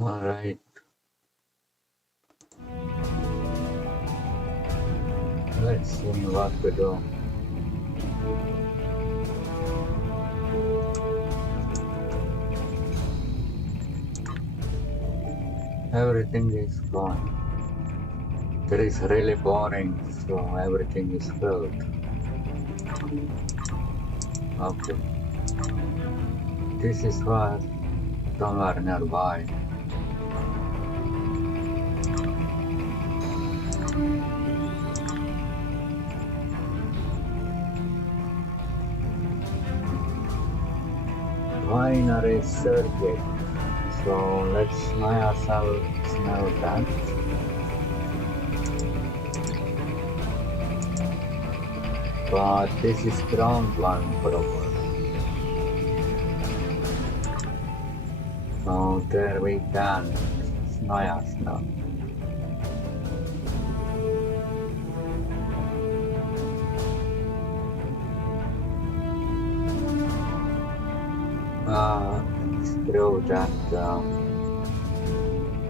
Alright, let's see what to do. Everything is gone. There is really boring, so everything is filled. Okay. This is where somewhere nearby. Binary circuit. So let's try ourselves now that. But this is ground line proper. So there we can Snajasnelling. Screw that.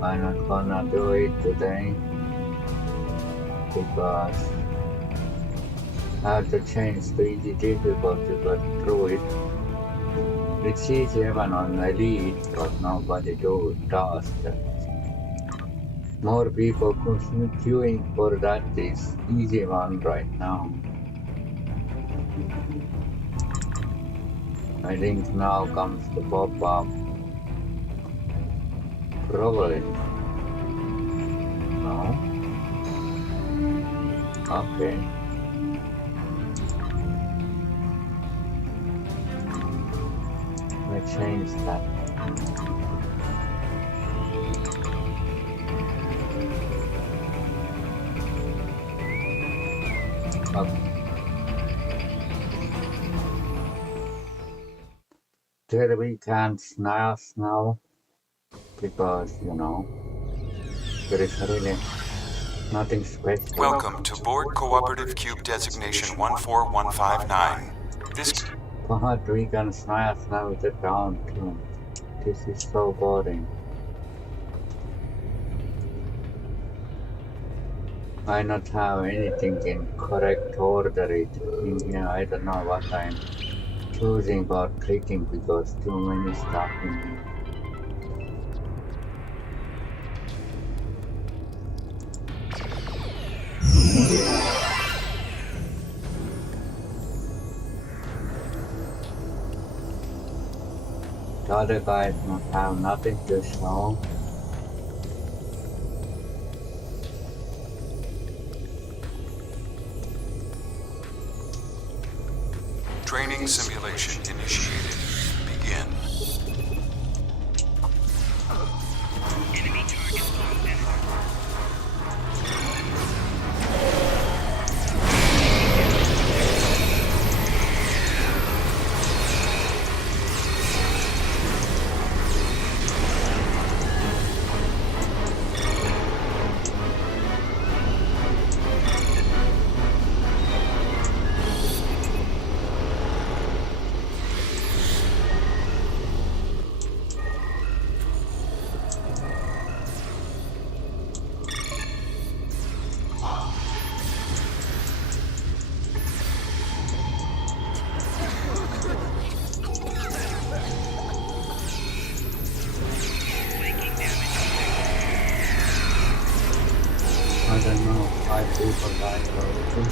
I'm not gonna do it today because I have to change the easy difficulty, but through it. It's easy even on Elite, but nobody does that. More people queuing for that is easy one right now. I think now comes the pop-up. Probably. No? Okay. Let's change that. Okay. There we can Snajasnelling now because there is really nothing special. Welcome to Board Cooperative Cube Designation 14159. But we can Snajasnelling with the ground too. This is so boring. I not have anything in correct order in here. I don't know what I'm choosing or clicking because too many stuff in here. The other guys not have nothing to show. Training simulation initiated. Begin. Enemy target on network. I don't know, 5 people died already.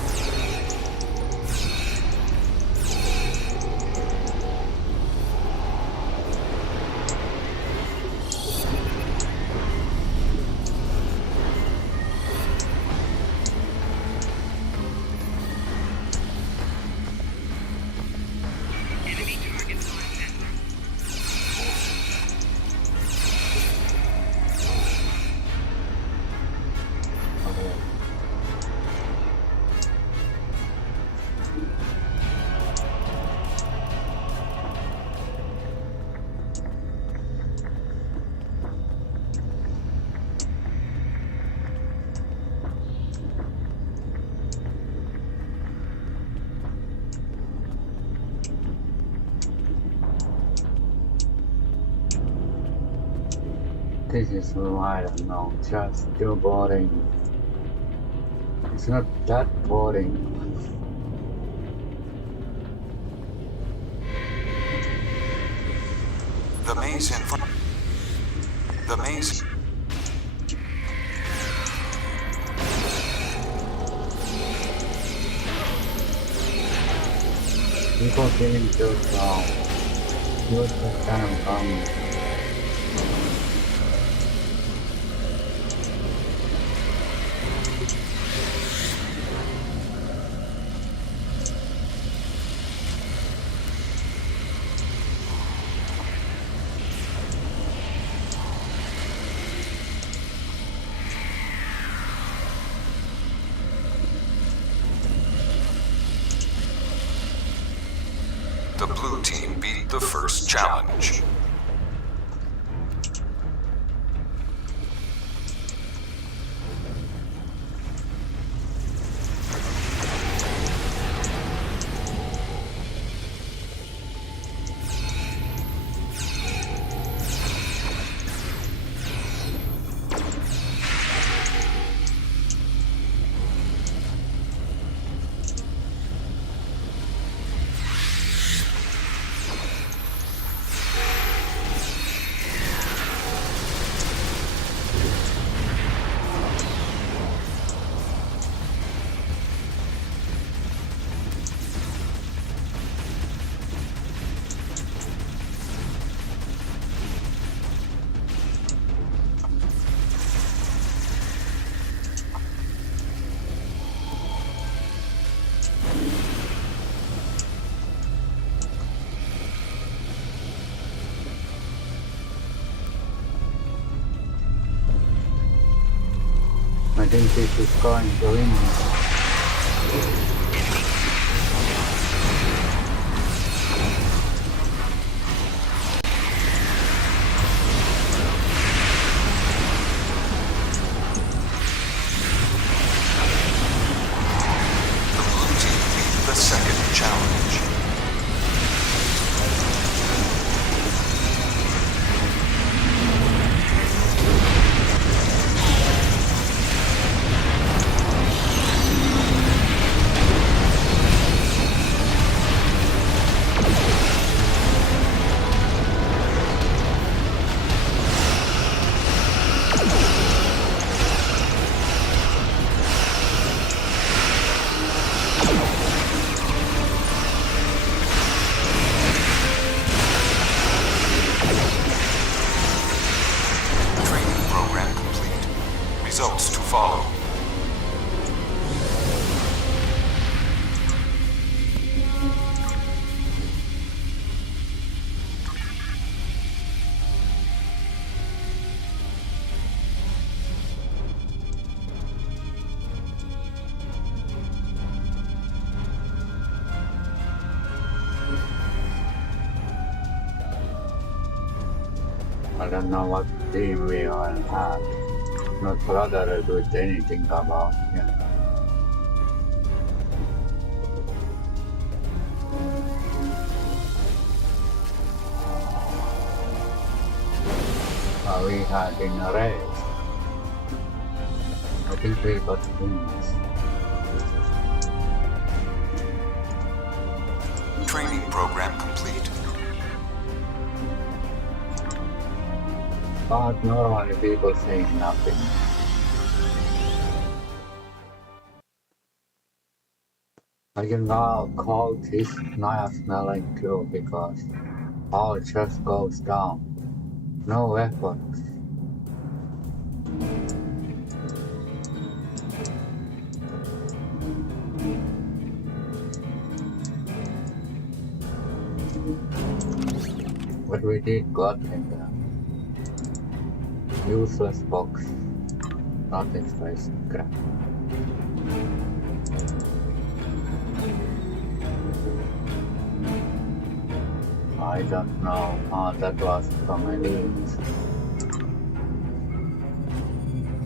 Enemy target on network. Okay. This is, I don't know, just too boring. It's not that boring. The maze in front. The maze. People feeling too strong. Use the time coming. The blue team beat the first challenge. I think this is going to win. The blue team beat the second challenge. Results to follow. I don't know what team we all have. Not bothered with anything about him. We had in a race. I think we got wins. Training program complete. But normally people say nothing. I can now call this Snajasnelling too because all just goes down. No weapons. But we did got in the useless box. Nothing spicy crap. I don't know. That was from Elite.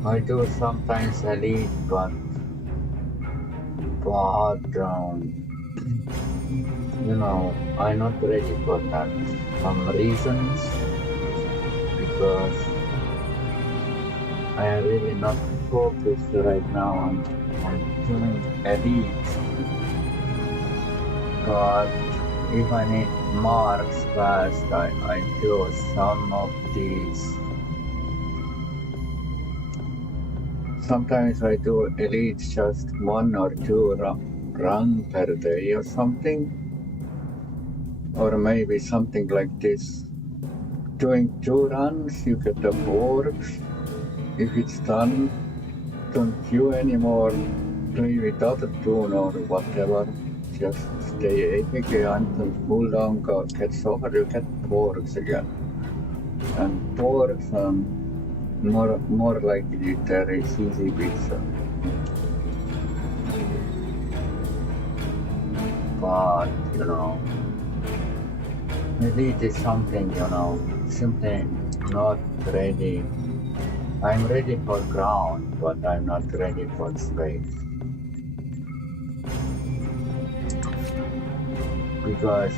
I do sometimes Elite, but you know, I'm not ready for that. Some reasons, because I am really not focused right now on doing edits, but if I need marks fast, I do some of these. Sometimes I do elites just 1 or 2 run per day or something, or maybe something like this. Doing 2 runs, you get the boards. If it's done, don't queue anymore, play with other tune or whatever. Just stay AFK until cooldown gets over, you get boards again. And boards more likely there is easy pizza. But elite is something, simply not ready. I'm ready for ground, but I'm not ready for space. Because,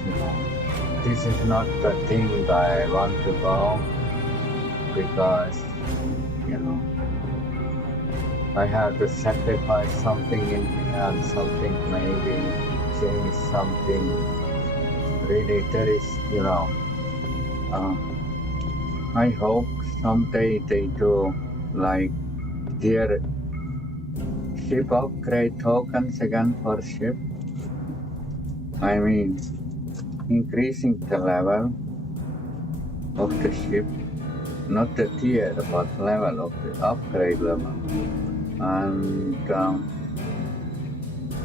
this is not the thing I want to go. Because, I have to sacrifice something in here and something maybe change something. Really, there is, I hope someday they do like their ship upgrade tokens again for ship. I mean, increasing the level of the ship, not the tier, but level of the upgrade level. And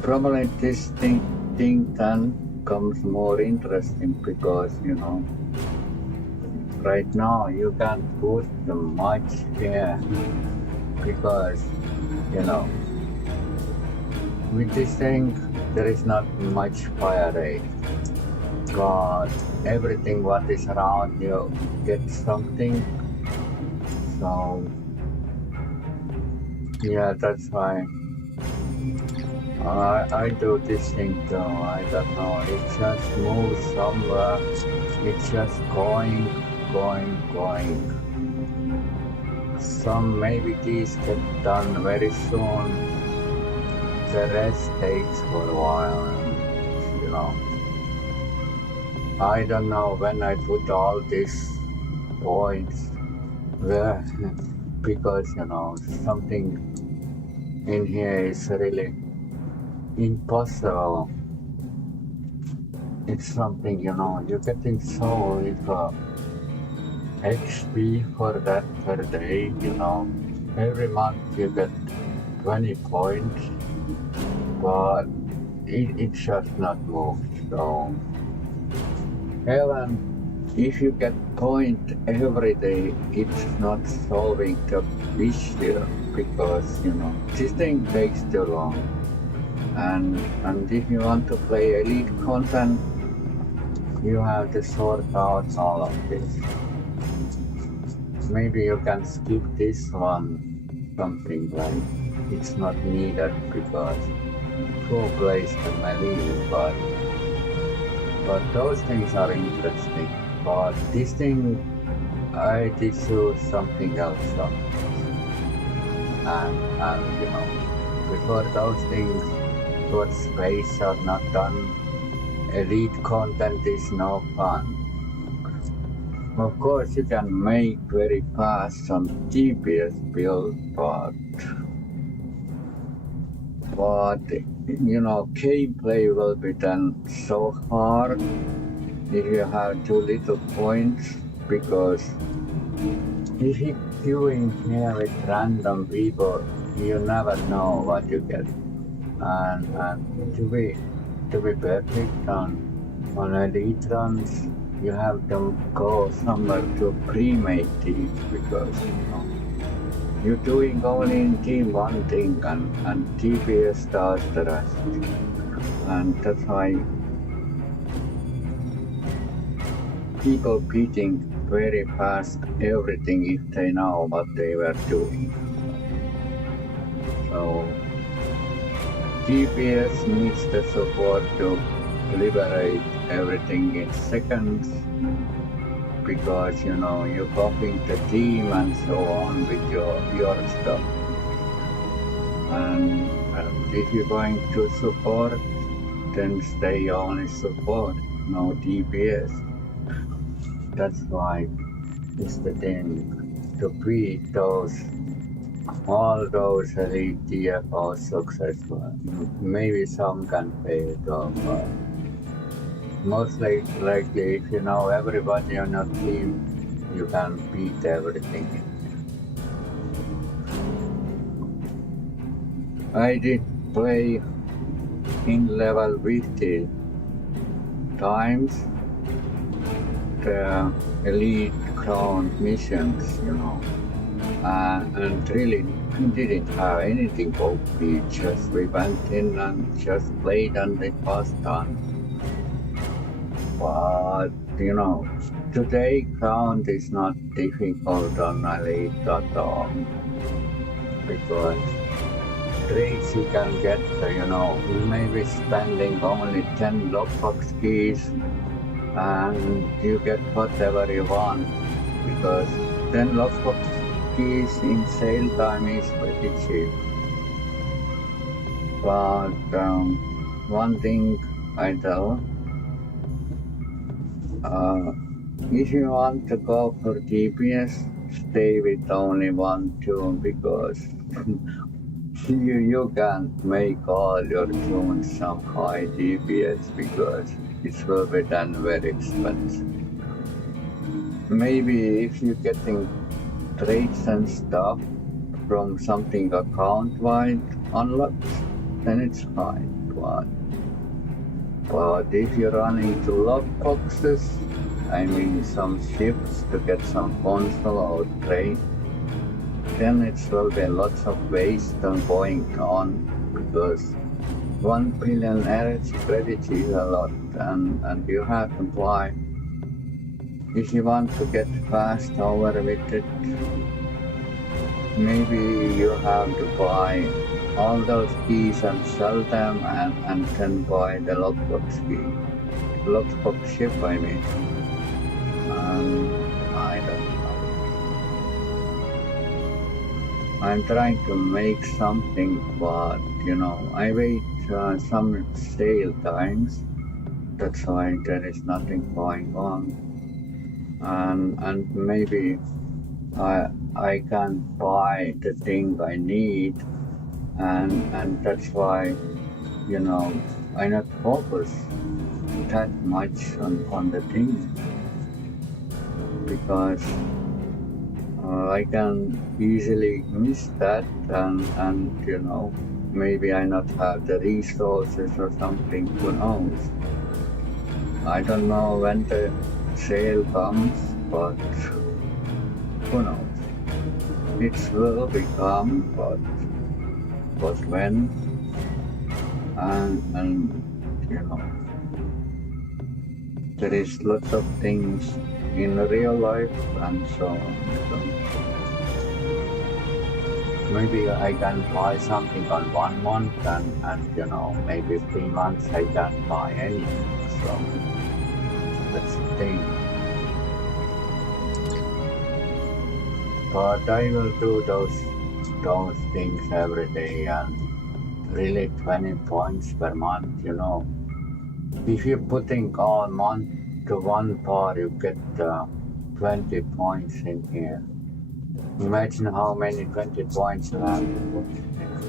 probably this thing then becomes more interesting because, right now you can't boost much here because, with this thing there is not much fire rate, but everything what is around you gets something. So yeah, that's why I do this thing too. I don't know, it just moves somewhere, it's just going. Some maybe these get done very soon, the rest takes for a while, and I don't know when I put all these points where, because something in here is really impossible. It's something, you're getting so little XP for that per day, every month you get 20 points, but it just not moved. So even if you get point every day, it's not solving the issue because this thing takes too long. And if you want to play elite content, you have to sort out all of this. Maybe you can skip this one, something like it's not needed because who plays the melee, but those things are interesting. But this thing, I did choose something else. And before those things, towards space are not done, elite content is no fun. Of course, you can make very fast some DPS build, but gameplay will be then so hard if you have too little points, because if you're queuing here with random people, you never know what you get. And to be perfect on elite runs, you have to go somewhere to pre-made teams because you're doing only in team one thing and TPS does the rest. And that's why people beating very fast everything if they know what they were doing. So TPS needs the support to liberate everything in seconds, because you're copying the theme and so on with your stuff. And if you're going to support, then stay only support, no DPS. That's why it's the thing to beat all those elite DFOs successful. Maybe some can pay it off, but most likely if you know everybody on your team, you can beat everything. I did play in level 50 times the elite crown missions, and really didn't have anything OP, just we went in and just played and it was done. But today crown is not difficult on elite at all, because trades you can get, maybe spending only 10 lockbox keys and you get whatever you want, because 10 lockbox keys in sale time is pretty cheap. But one thing I tell, if you want to go for DPS, stay with only one tune, because you can't make all your tunes some high DPS, because it will be then very expensive. Maybe if you're getting traits and stuff from something account-wide unlocked, then it's fine. But if you're running to lock boxes, I mean some ships to get some console or trade, then it will be lots of waste on going on, because 1 billion energy credit is a lot, and you have to buy. If you want to get fast over with it, maybe you have to buy all those keys and sell them, and then buy the lockbox ship, I mean. I don't know. I'm trying to make something, but I wait some sale times. That's why there is nothing going on, and maybe I can buy the thing I need, and that's why I not focus that much on the thing, because I can easily miss that, and maybe I not have the resources or something, who knows. I don't know when the sale comes, but who knows. It will become, but when, and there is lots of things in real life and so on. So maybe I can buy something on 1 month, and maybe 3 months I can't buy anything. So that's the thing. But I will do those things every day, and really 20 points per month, If you're putting all month to one bar, you get 20 points in here. Imagine how many 20 points you have to put in here.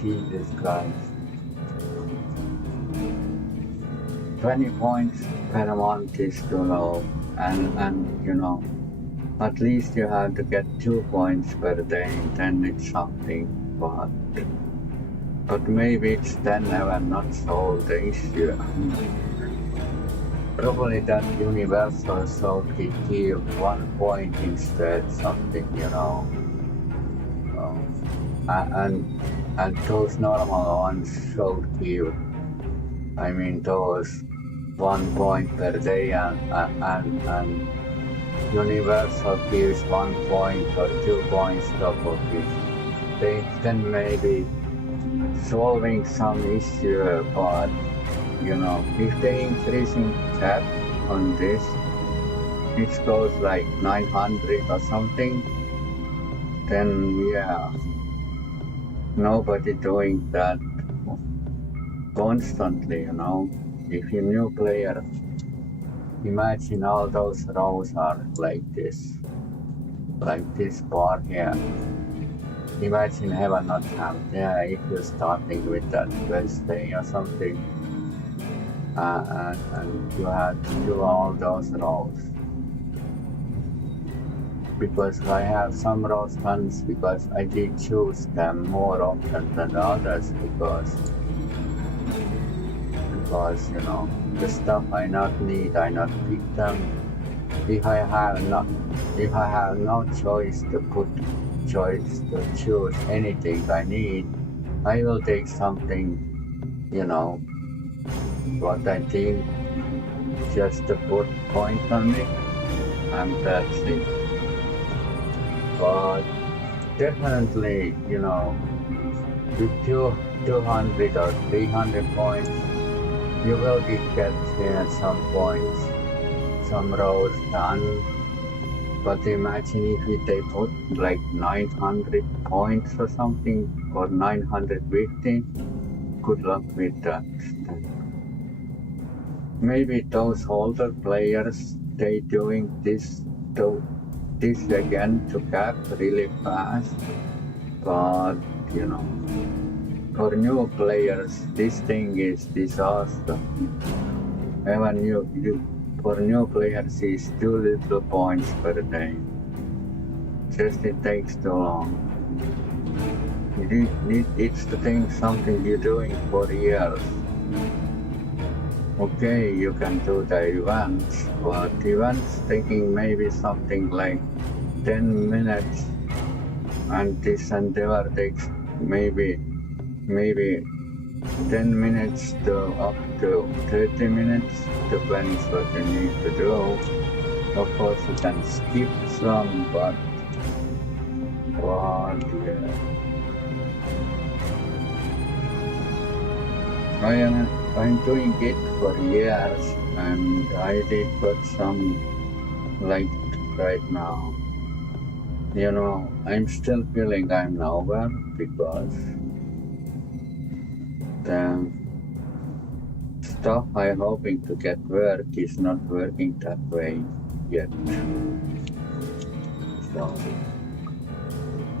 Jesus Christ. 20 points per month is too low, and at least you have to get 2 points per day, then it's something, but maybe it's then never not solved the issue. Probably that universal should give 1 point instead, something, and those normal ones should give, those 1 point per day, and universal gives 1 point or 2 points top of it. Then maybe solving some issue, but if they increasing cap on this, it goes like 900 or something, then yeah, nobody doing that constantly, you know. If you're new player, imagine all those rows are like this bar here. Imagine heaven not have, yeah, if you're starting with that Wednesday or something, and you had to do all those rows. Because I have some rows done because I did choose them more often than the others because you know the stuff I not need I not pick them. If I have no choice to choose anything I need, I will take something, you know, what I think just to put point on it, and that's it. But definitely, you know, with 200 or 300 points, you will get some points, some rows done. But imagine if they put like 900 points or something, or 950, good luck with that. Maybe those older players, they doing this again to cap really fast, but you know, for new players, this thing is disaster. Even for new players, it's too little points per day. Just it takes too long. It's the thing, something you're doing for years. Okay, you can do the events, but events taking maybe something like 10 minutes, and this endeavor takes maybe 10 minutes to up to 30 minutes, depends what you need to do. Of course you can skip some, but what, yeah. I'm doing it for years, and I did got some like right now. You know, I'm still feeling I'm nowhere because the stuff I'm hoping to get work is not working that way yet. So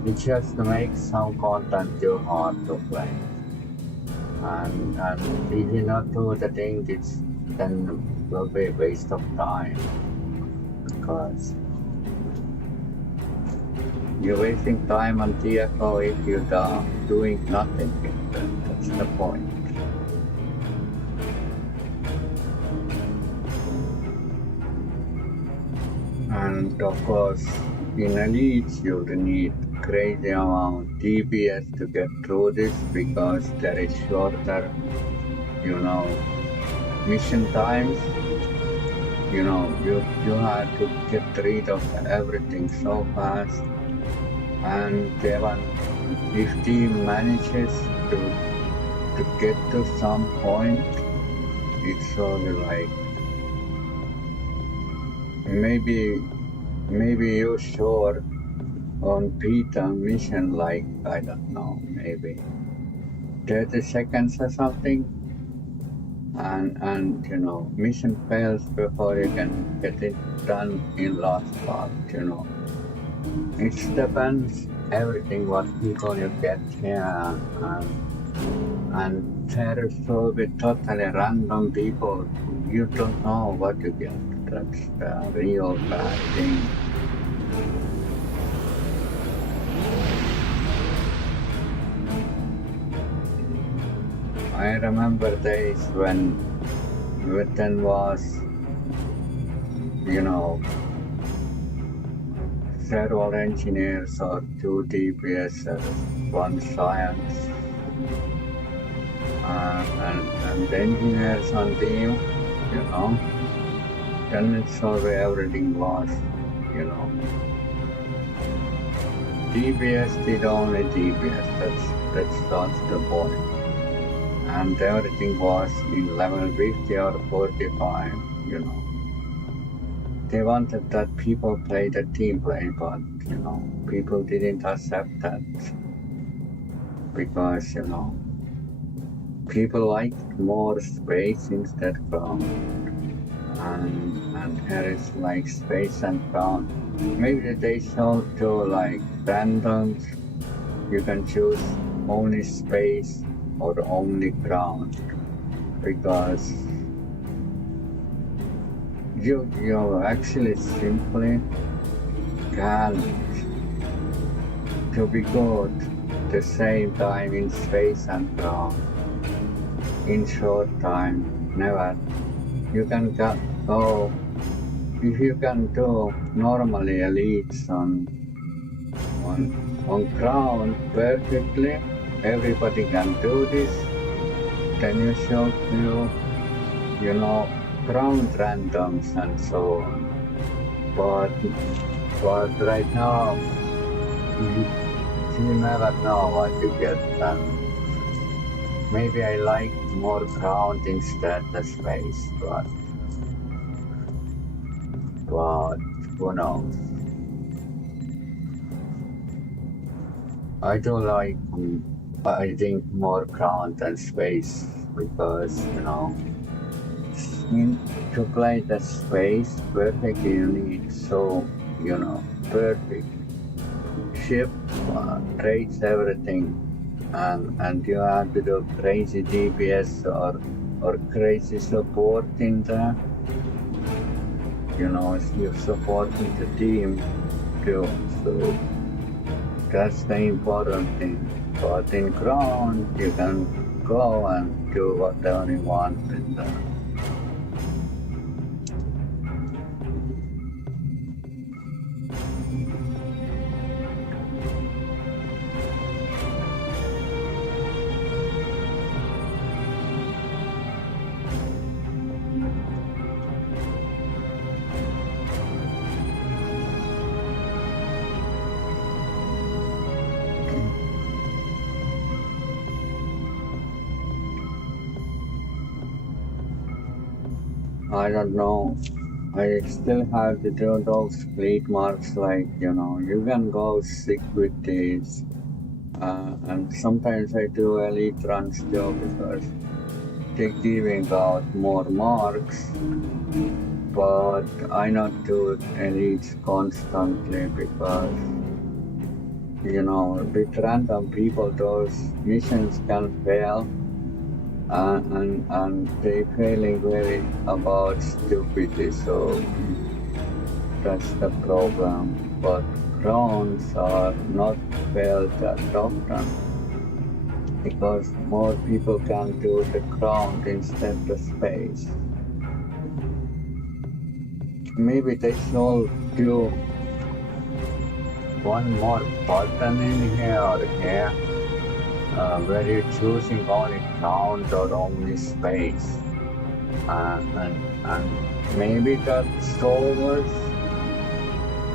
it just makes some content too hard to play. And if you not do the thing, then will be a waste of time, because you're wasting time on TFO if you're doing nothing. That's the point. And of course, in Elite you'll need crazy amount DPS to get through this because there is shorter, you know, mission times. You know, you have to get rid of everything so fast, and even if team manages to get to some point, it's only like maybe you're sure on Peter mission, like, I don't know, maybe 30 seconds or something, and you know, mission fails before you can get it done in last part, you know. It depends everything what people you get here, and there will be totally random people. You don't know what you get. That's the real bad thing. I remember days when written was, you know, several engineers or 2 DPSers, 1 science, and the engineers on team, you know, then it's already everything was, you know. DPS did only DPS, that's the point. And everything was in level 50 or 45, you know. they wanted that people play the team play, but people didn't accept that because people liked more space instead ground, and here is like space and ground. Maybe they should do like randoms. You can choose only space or only ground because you actually simply can't to be good the same time in space and ground in short time. Never. You can go if you can do normally elites on ground perfectly. Everybody can do this. Then you should do ground randoms and so on. But right now you never know what you get done. Maybe I like more ground instead of space, but who knows? I do like I think more ground than space because to play the space perfectly you need perfect ship trades everything, and you have to do crazy DPS or crazy support in there. You're supporting the team too, so that's the important thing. But in ground you can go and do whatever you want in there. I don't know. I still have to do those fleet marks like, you can go sick with these. And sometimes I do elite runs too because they're giving out more marks. But I not do elites constantly because, with random people those missions can fail. And they failing very about stupidity, so that's the problem. But grounds are not failed that often because more people can do the ground instead of space. Maybe they should do one more button in here or here. Where you're choosing only ground or only space, and maybe that solves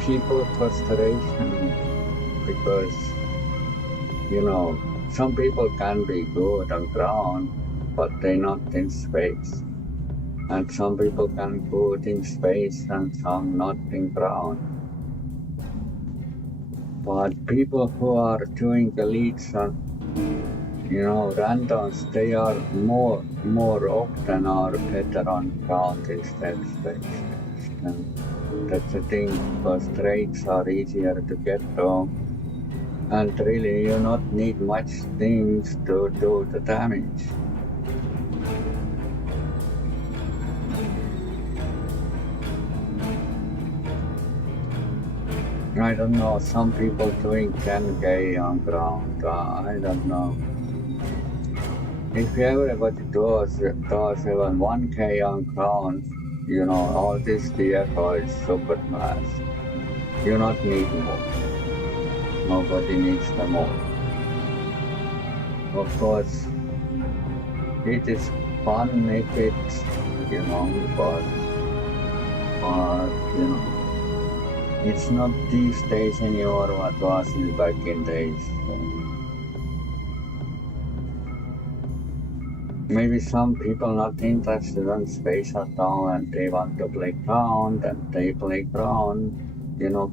people frustration because some people can be good on ground but they're not in space, and some people can be good in space and some not in ground. But people who are doing elites on randoms, they are more often are better on ground instead of space. And that's the thing because trades are easier to get to, and really you not need much things to do the damage. I don't know, some people doing 10k on ground, I don't know. If everybody does even 1k on ground, all this vehicle is super fast. You not need more. Nobody needs the more. Of course, it is fun if it's, but it's not these days anymore what was back in days. So. maybe some people not interested in space at all and they want to play ground and they play ground,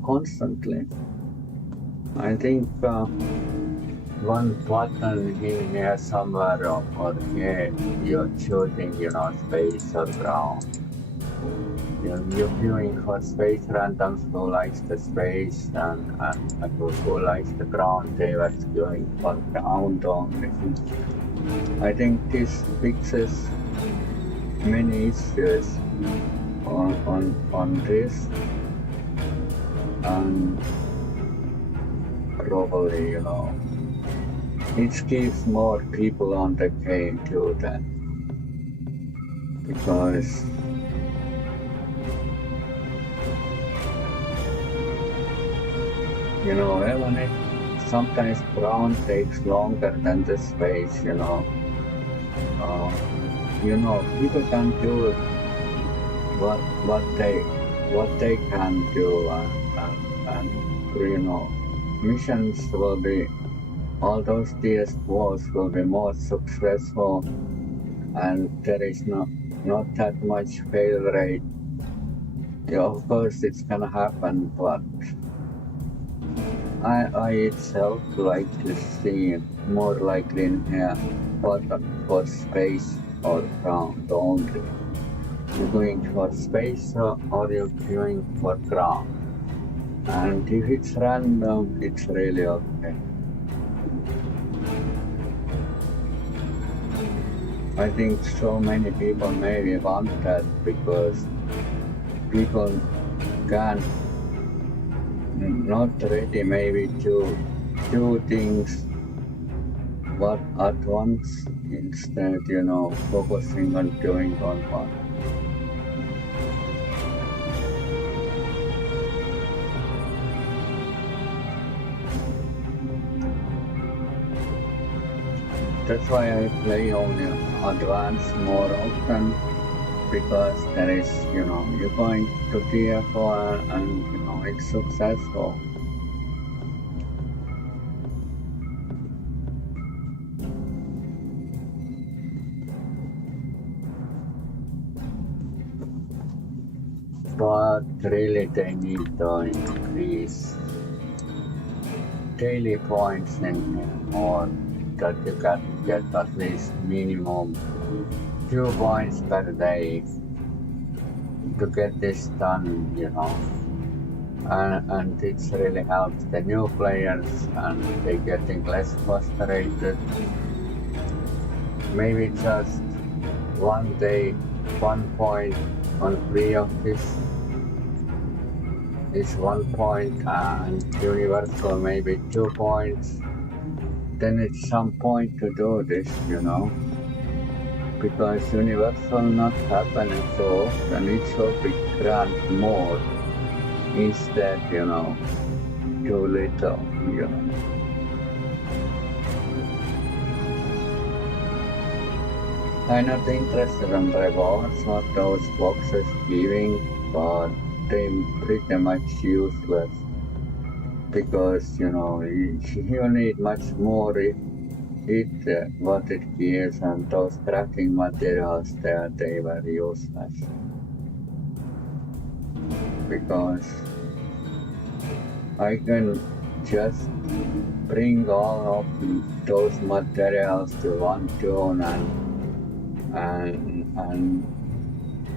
constantly. I think one button in here somewhere or here you're choosing, space or ground. You're viewing for space randoms who likes the space and who likes the ground, they were going for ground only. I think this fixes many issues on this, and probably, it keeps more people on the game too then, because even if sometimes ground takes longer than the space, people can do what they can do, and missions will be, all those DSOs will be more successful, and there is not that much fail rate. Of course it's gonna happen, but I itself like to see more likely in here for space or ground only. You're going for space or you're going for ground. And if it's random, it's really okay. I think so many people maybe want that because people can't not ready maybe to do things at once, instead, focusing on doing on one. That's why I play only advanced more often, because there is, you're going to TFO and it's successful. But really they need to increase daily points in here, or that you can get at least minimum 2 points per day to get this done, and it's really helps the new players and they're getting less frustrated. Maybe just one day, 1 point on free of this is 1 point, and universal maybe 2 points. Then it's some point to do this, because universal not happening so often, it should be grant more instead, too little, I'm not interested in rewards what those boxes giving, but they're pretty much useless, because you need much more what it gives, and those crafting materials there, they were useless, because I can just bring all of those materials to one tune, and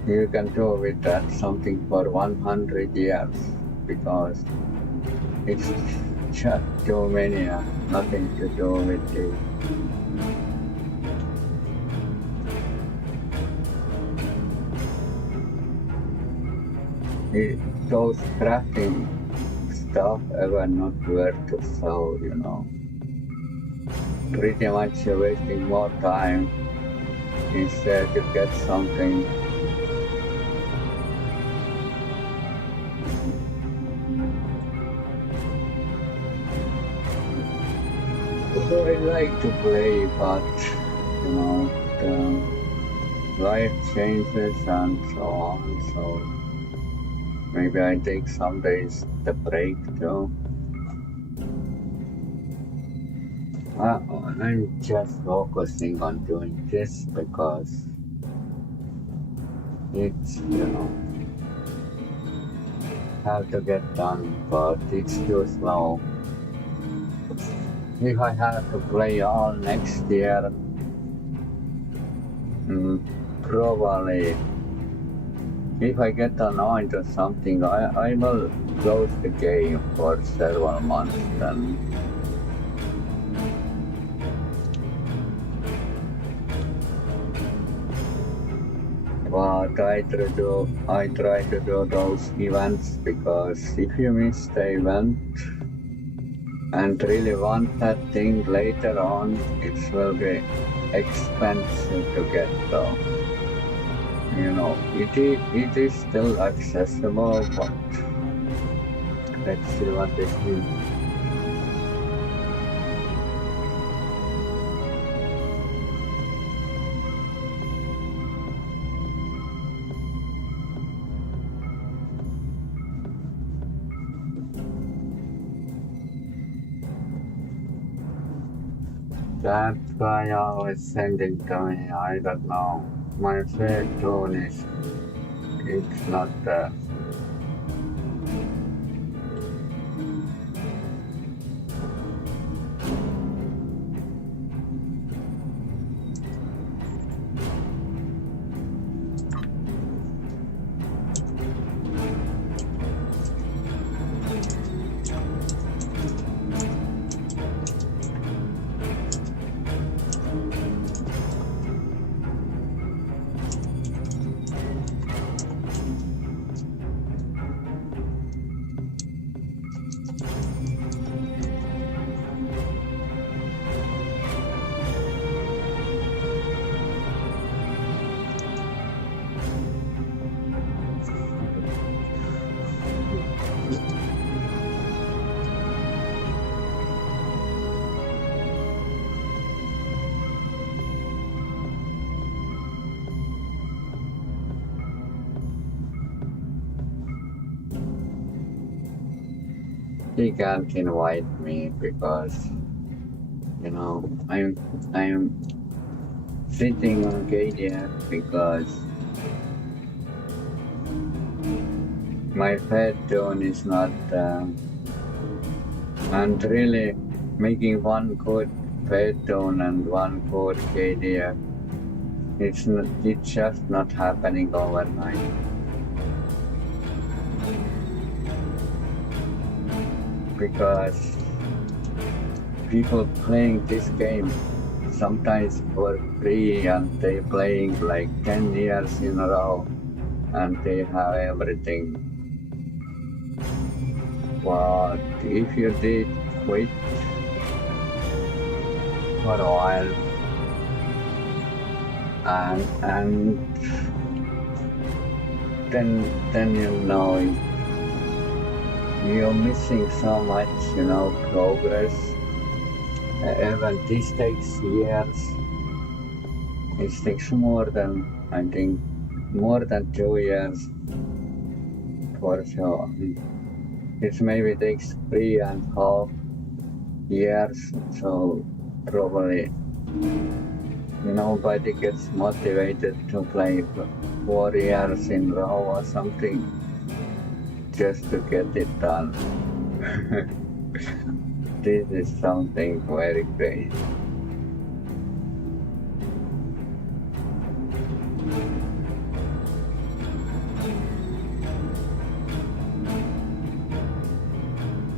you can do with that something for 100 years, because it's just too many, nothing to do with it. Those crafting stuff ever not worth to sell, Pretty much you're wasting more time instead to get something. So I like to play, but the life changes and so on, so maybe I take some days the break too. I'm just focusing on doing this because it's, have to get done, but it's too slow. If I have to play all next year, probably if I get annoyed or something, I will close the game for several months then. But I try to do those events because if you miss the event and really want that thing later on, it will be expensive to get though. It is still accessible, but let's see what this means. That guy always sending to me, I don't know. My favorite tone is, it's not there. He can't invite me because, I'm sitting on KDF because my fat tone is not, and really making one good fat tone and one good KDF, it's just not happening overnight. Because people playing this game sometimes for free and they playing like 10 years in a row and they have everything. But if you did quit for a while and then you're missing so much, progress. Even this takes years. It takes more than 2 years for sure. It maybe takes 3.5 years, so probably nobody gets motivated to play 4 years in a row or something just to get it done. This is something very crazy.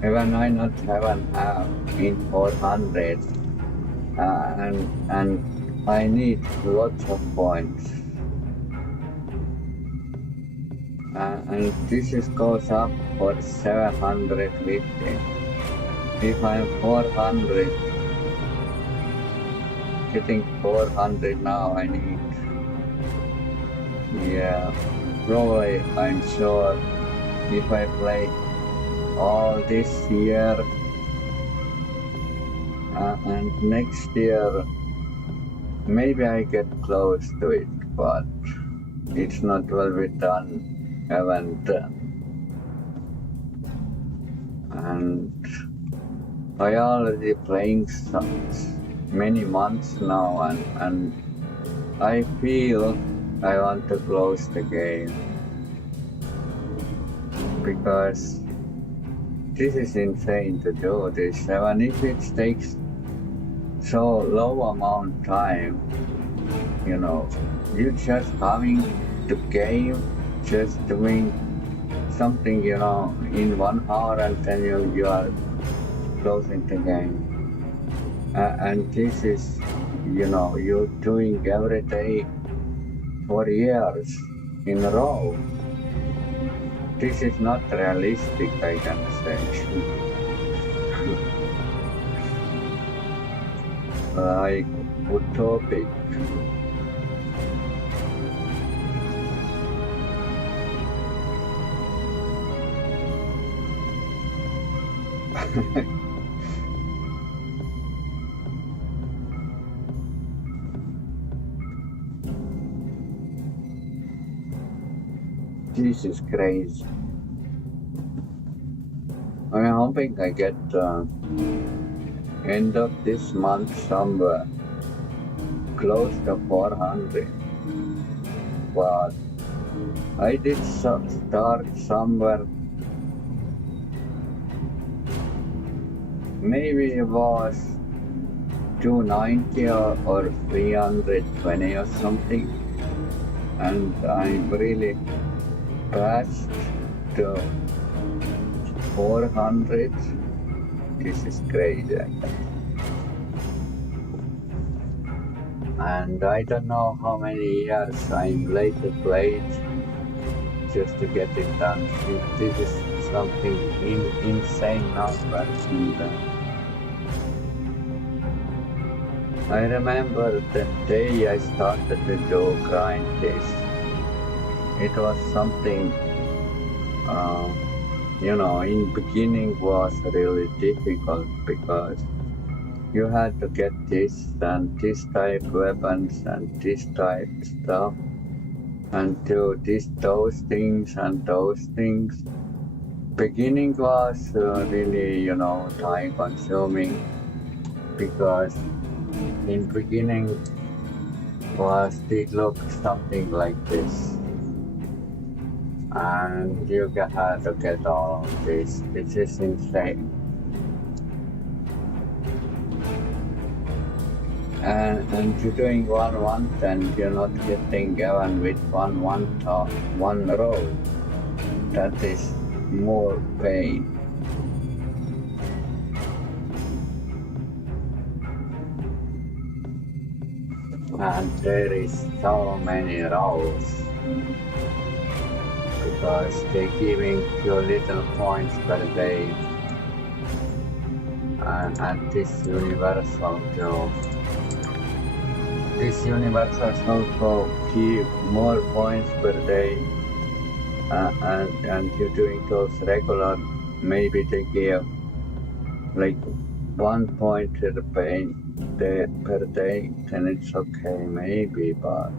Even I not haven't have in 400 and I need lots of points. And this goes up for 750. If I'm 400, getting 400 now, I need, probably I'm sure if I play all this year and next year, maybe I get close to it, but it's not well done. Haven't and I already playing many months now, and I feel I want to close the game because this is insane to do this. And if it takes so low amount time, you just coming to game, just doing something, in 1 hour, and then you are closing the game. And this is, you're doing every day for years in a row. This is not realistic, I can say. Like utopic. This is crazy. I'm hoping I get end of this month somewhere close to 400. But I did start somewhere. Maybe it was 290 or 320 or something. And I'm really passed to 400. This is crazy. And I don't know how many years I'm late to play it just to get it done. This is something insane number. I remember the day I started to do grind this. It was something, in beginning was really difficult because you had to get this and this type weapons and this type stuff and do those things and those things. Beginning was really, time consuming because in beginning it looked something like this. And you had to get all of this. This is insane. And you're doing 1-1, and you're not getting even with 1 row. That is more pain. And there is so many rows because they're giving you little points per day. And this universal too. This universal also give more points per day, and you're doing those regular, maybe they give like 1 point per day, then it's okay maybe, but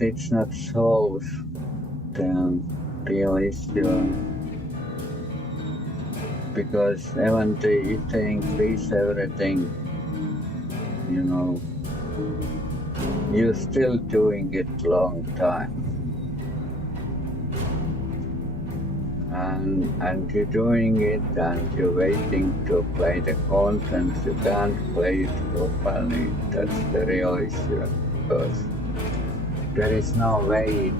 it's not so the real issue. Because even if they increase everything, you're still doing it long time. And you're doing it and you're waiting to play the content. You can't play it properly. That's the real issue, because there is no way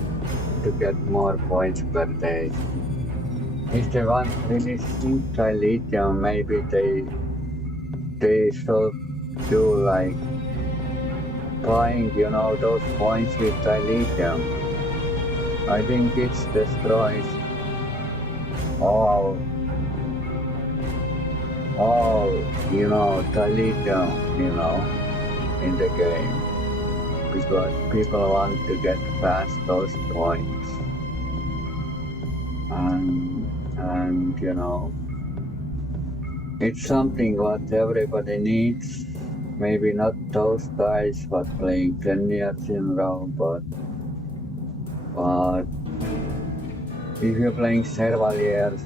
to get more points per day. If they want really simple lithium, maybe they should do like buying, those points with dilithium. I think it destroys all dilithium, in the game, because people want to get past those points. And it's something what everybody needs. Maybe not those guys what playing 10 years in a row, but If you're playing several years,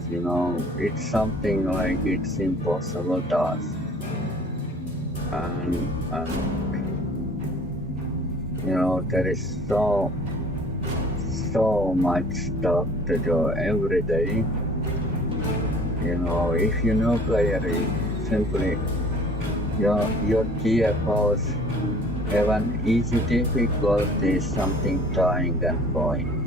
it's something like it's impossible task. And there is so much stuff to do every day. If you know player, simply your TFOs have an easy difficulty, something trying and going.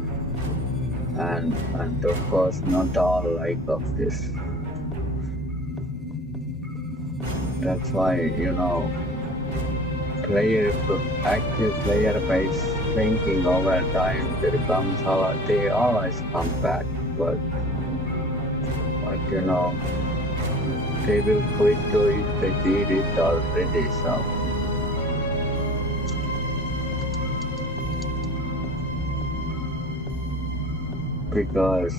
And of course not all like of this. That's why, active player base thinking over time they always come back, but they will quit to if they did it already, so. Because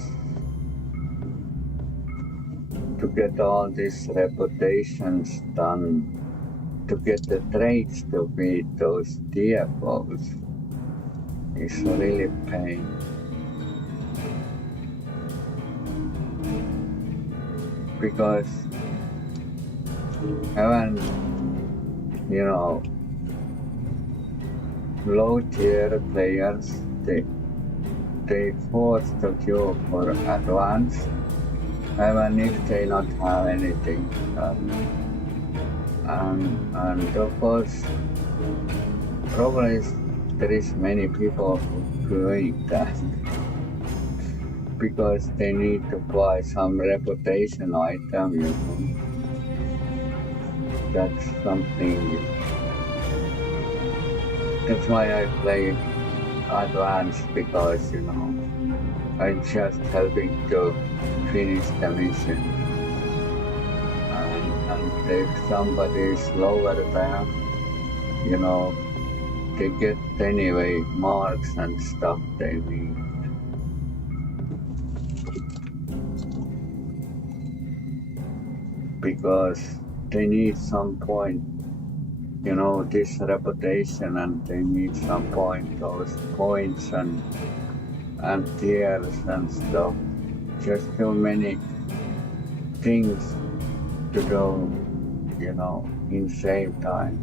to get all these reputations done, to get the trades to beat those DFOs is really pain. Because having, low tier players, they force the queue for advance, even if they not have anything. And of course, probably there is many people doing that because they need to buy some reputation item, That's something. That's why I play advanced, because I'm just helping to finish the mission. And if somebody is lower there, they get anyway marks and stuff they need. Because they need some point, this reputation, and they need some point, those points and tiers and stuff. Just too many things to do, in same time.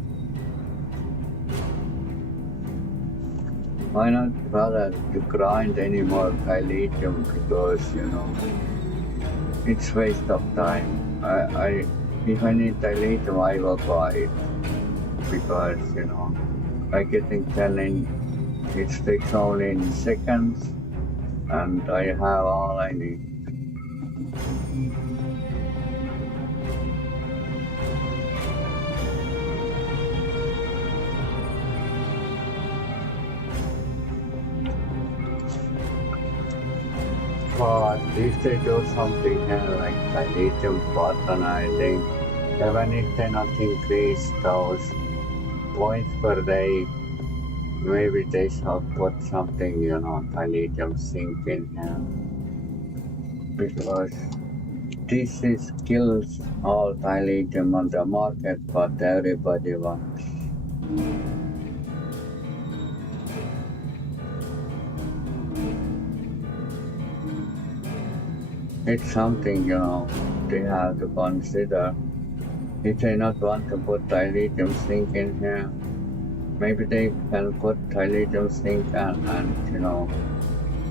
Why not rather to grind any more Lithium, because it's waste of time. If I need Lithium, I will buy it, because by getting 10 it takes only in seconds, and I have all I need. But if they do something like the lithium button, I think, even if they not increase those points per day, maybe they should put something, the lithium sink in here. Because this is kills all lithium on the market, but everybody wants. It's something, they have to consider. If they not want to put lithium sink in here, maybe they can put lithium sink and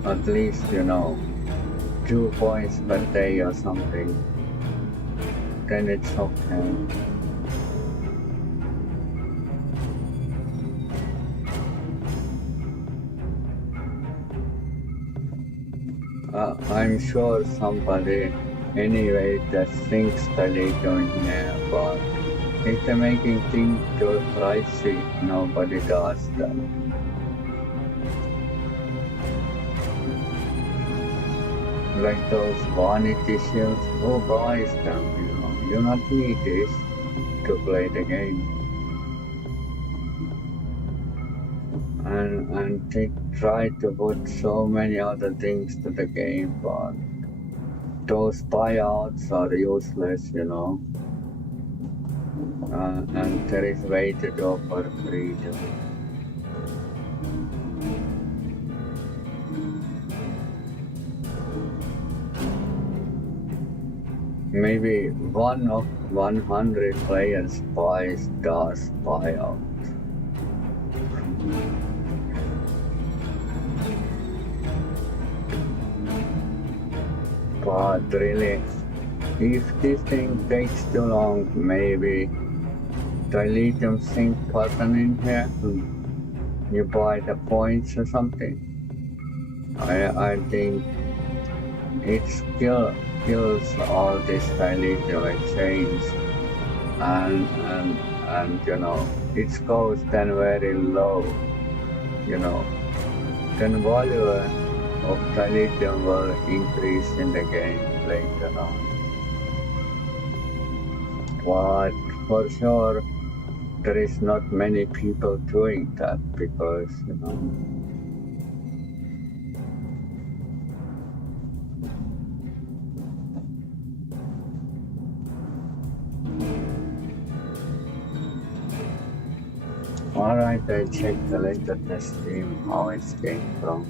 at least, 2 points per day or something. Then it's okay. I'm sure somebody anyway that thinks the lithium in here, but if they're making things too pricey, nobody does that. Like those vanity shields, who buys them? You not need this to play the game. And they try to put so many other things to the game, but those buyouts are useless, and there is way to go for free too. Maybe one of 100 players buys does buyout. But really, if this thing takes too long, maybe delete the sync button in here. You buy the points or something. I think it kills all this dilithium exchange and you know it goes then very low. You know, then value of dilithium will increase in the game later on. But for sure, there is not many people doing that because, you know, alright, I checked the later test stream how it came from.